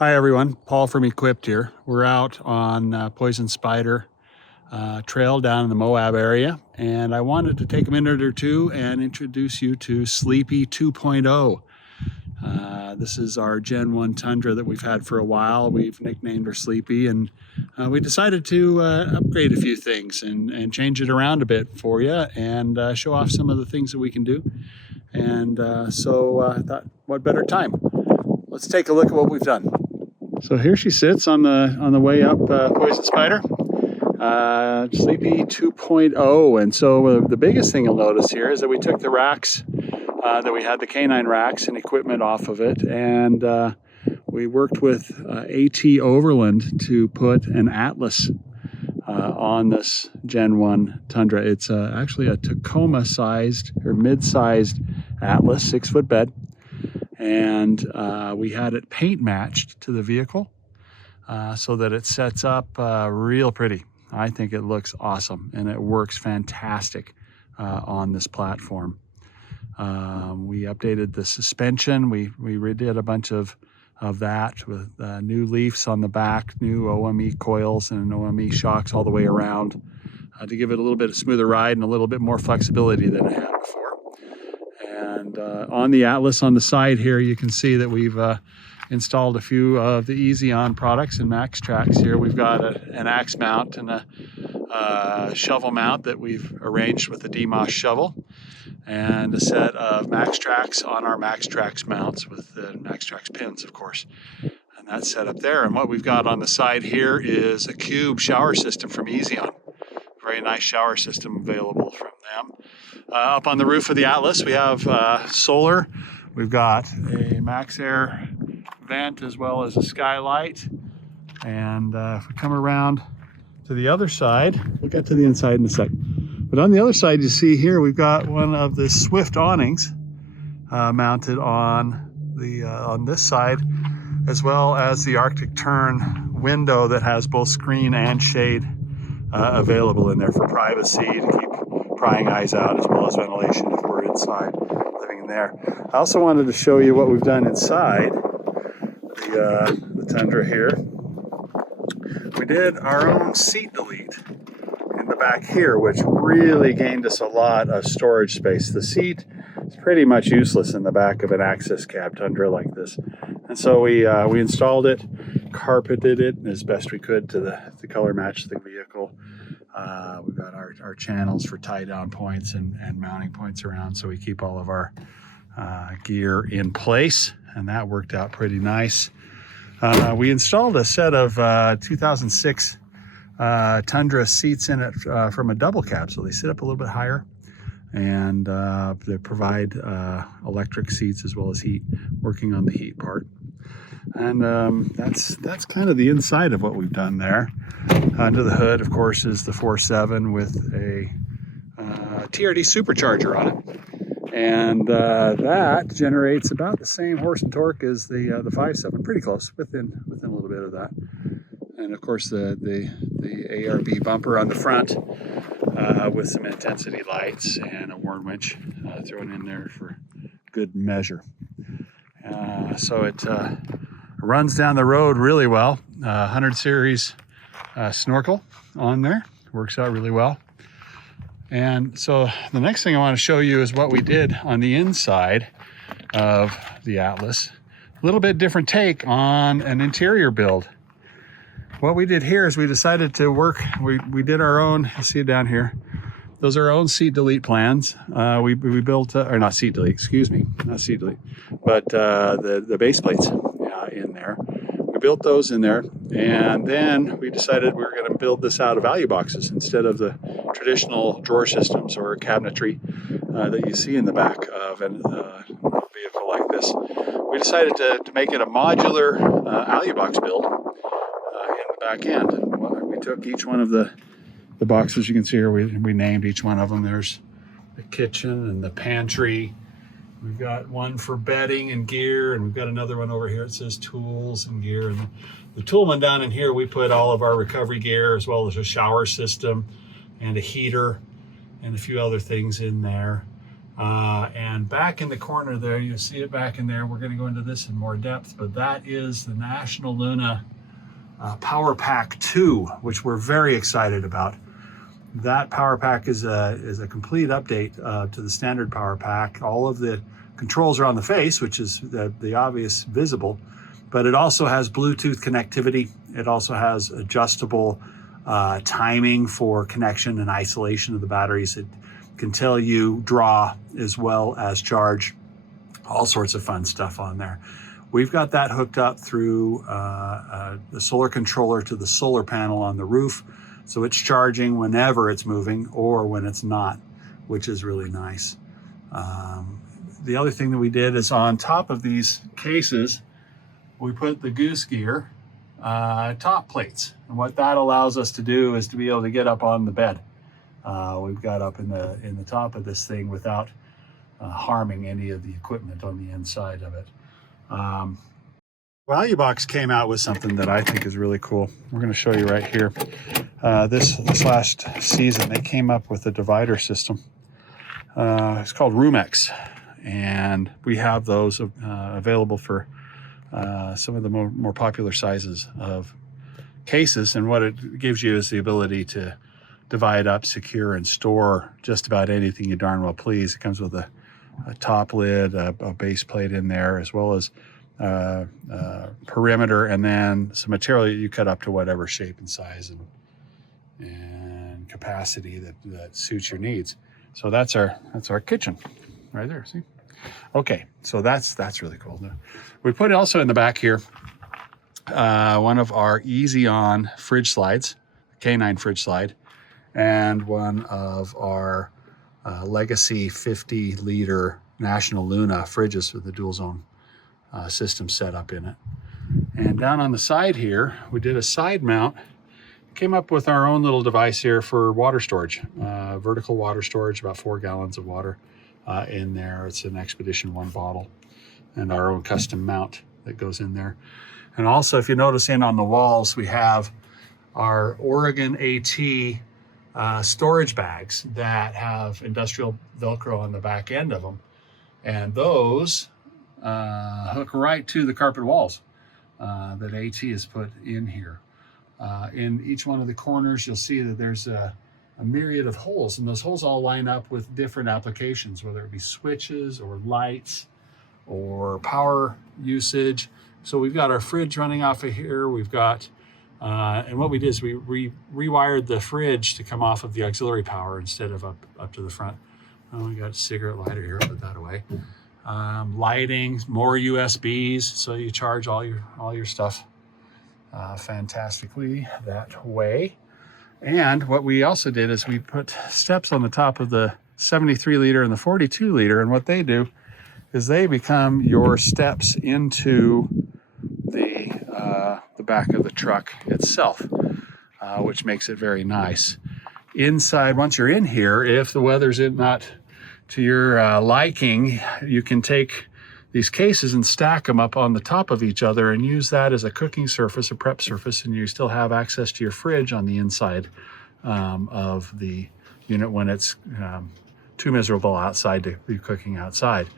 Hi everyone, Paul from Equipped here. We're out on Poison Spider trail down in the Moab area, and I wanted to take a minute or two and introduce you to Sleepy 2.0. This is our Gen 1 Tundra that we've had for a while. We've nicknamed her Sleepy, and we decided to upgrade a few things and change it around a bit for you and show off some of the things that we can do. And so I thought, what better time? Let's take a look at what we've done. So here she sits on the way up Poison Spider, Sleepy 2.0. And so the biggest thing you'll notice here is that we took the racks, that we had the canine racks and equipment off of it, and we worked with AT Overland to put an Atlas on this Gen 1 Tundra. It's actually a Tacoma-sized or mid-sized Atlas, 6-foot bed. And we had it paint matched to the vehicle so that it sets up real pretty. I think it looks awesome, and it works fantastic on this platform. We updated the suspension. We redid a bunch of that with new leafs on the back, new OME coils and OME shocks all the way around to give it a little bit of smoother ride and a little bit more flexibility than it had before. And on the Atlas on the side here, you can see that we've installed a few of the Easy On products and Max Tracks here. We've got an axe mount and a shovel mount that we've arranged with a DMOS shovel, and a set of Max Tracks on our Max Tracks mounts with the Max Tracks pins, of course. And that's set up there. And what we've got on the side here is a cube shower system from Easy On. Very nice shower system available from them. Up on the roof of the Atlas, we have solar. We've got a Max Air vent as well as a skylight. And if we come around to the other side, we'll get to the inside in a sec. But on the other side, you see here, we've got one of the Swift awnings mounted on this side, as well as the Arctic Tern window that has both screen and shade available in there for privacy to keep prying eyes out, as well as ventilation if we're inside living in there. I also wanted to show you what we've done inside the Tundra here. We did our own seat delete in the back here, which really gained us a lot of storage space. The seat is pretty much useless in the back of an access cab Tundra like this. And so we installed it, carpeted it as best we could to color match the vehicle. We've got our channels for tie down points and mounting points around, so we keep all of our gear in place, and that worked out pretty nice. We installed a set of 2006 Tundra seats in it from a double cab, so they sit up a little bit higher, and they provide electric seats as well as heat, working on the heat part. And that's kind of the inside of what we've done there. Under the hood, of course, is the 4.7 with a TRD supercharger on it, and that generates about the same horse and torque as the 5.7, pretty close, within a little bit of that. And of course, the ARB bumper on the front with some intensity lights and a Warn winch thrown in there for good measure. So it runs down the road really well. 100 series snorkel on there, works out really well. And so the next thing I want to show you is what we did on the inside of the Atlas. A little bit different take on an interior build. What we did here is we decided to work, we did our own, you see it down here, those are our own seat delete plans. We built, or not seat delete, excuse me, not seat delete, but the base plates in there. We built those in there, and then we decided we were going to build this out of value boxes instead of the traditional drawer systems or cabinetry that you see in the back of a vehicle like this. We decided to make it a modular value box build in the back end. We took each one of the boxes you can see here, we named each one of them. There's the kitchen and the pantry. We've got one for bedding and gear, and we've got another one over here. It says tools and gear. And the tool one down in here, we put all of our recovery gear, as well as a shower system and a heater and a few other things in there. And back in the corner there, you see it back in there. We're going to go into this in more depth, but that is the National Luna Power Pack 2, which we're very excited about. That power pack is a complete update to the standard power pack. All of the controls are on the face, which is the obvious visible, but it also has Bluetooth connectivity. It also has adjustable timing for connection and isolation of the batteries. It can tell you draw as well as charge, all sorts of fun stuff on there. We've got that hooked up through the solar controller to the solar panel on the roof. So it's charging whenever it's moving or when it's not, which is really nice. The other thing that we did is on top of these cases, we put the goose gear top plates. And what that allows us to do is to be able to get up on the bed. We've got up in the top of this thing without harming any of the equipment on the inside of it. Value Box came out with something that I think is really cool. We're going to show you right here. This last season, they came up with a divider system. It's called Roomex, and we have those available for some of the more popular sizes of cases. And what it gives you is the ability to divide up, secure, and store just about anything you darn well please. It comes with a top lid, a base plate in there, as well as perimeter, and then some material that you cut up to whatever shape and size and capacity that suits your needs. So that's our kitchen right there. See? Okay, so that's really cool. We put also in the back here one of our easy on fridge slides, K9 fridge slide, and one of our legacy 50-liter National Luna fridges with the dual zone system set up in it. And down on the side here, we did a side mount. Came up with our own little device here for water storage, vertical water storage, about 4 gallons of water in there. It's an Expedition 1 bottle, and our own custom mount that goes in there. And also, if you notice in on the walls, we have our Oregon AT storage bags that have industrial Velcro on the back end of them. And those hook right to the carpet walls that AT has put in here. In each one of the corners, you'll see that there's a myriad of holes, and those holes all line up with different applications, whether it be switches or lights or power usage. So we've got our fridge running off of here. We've got, and what we did is we rewired the fridge to come off of the auxiliary power instead of up to the front. Oh, we got a cigarette lighter here, put that away. Lighting, more USBs, so you charge all your stuff fantastically that way. And what we also did is we put steps on the top of the 73-liter and the 42-liter, and what they do is they become your steps into the back of the truck itself, which makes it very nice. Inside, once you're in here, if the weather's not to your liking, you can take these cases and stack them up on the top of each other and use that as a cooking surface, a prep surface, and you still have access to your fridge on the inside of the unit when it's too miserable outside to be cooking outside.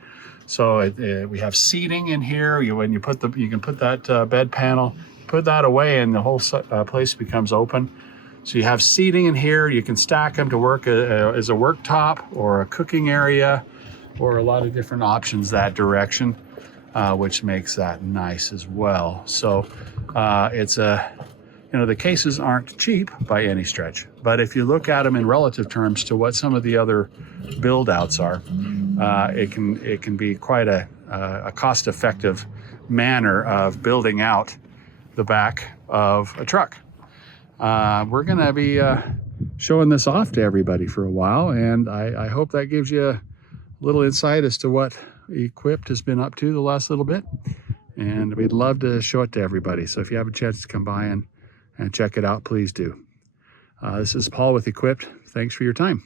So we have seating in here. You can put that bed panel, put that away, and the whole place becomes open. So you have seating in here. You can stack them to work as a worktop or a cooking area, or a lot of different options that direction, which makes that nice as well. So it's the cases aren't cheap by any stretch, but if you look at them in relative terms to what some of the other build outs are, it can be quite a cost-effective manner of building out the back of a truck. We're gonna be showing this off to everybody for a while, and I hope that gives you a little insight as to what Equipped has been up to the last little bit, and we'd love to show it to everybody. So if you have a chance to come by and check it out, please do. This is Paul with Equipped. Thanks for your time.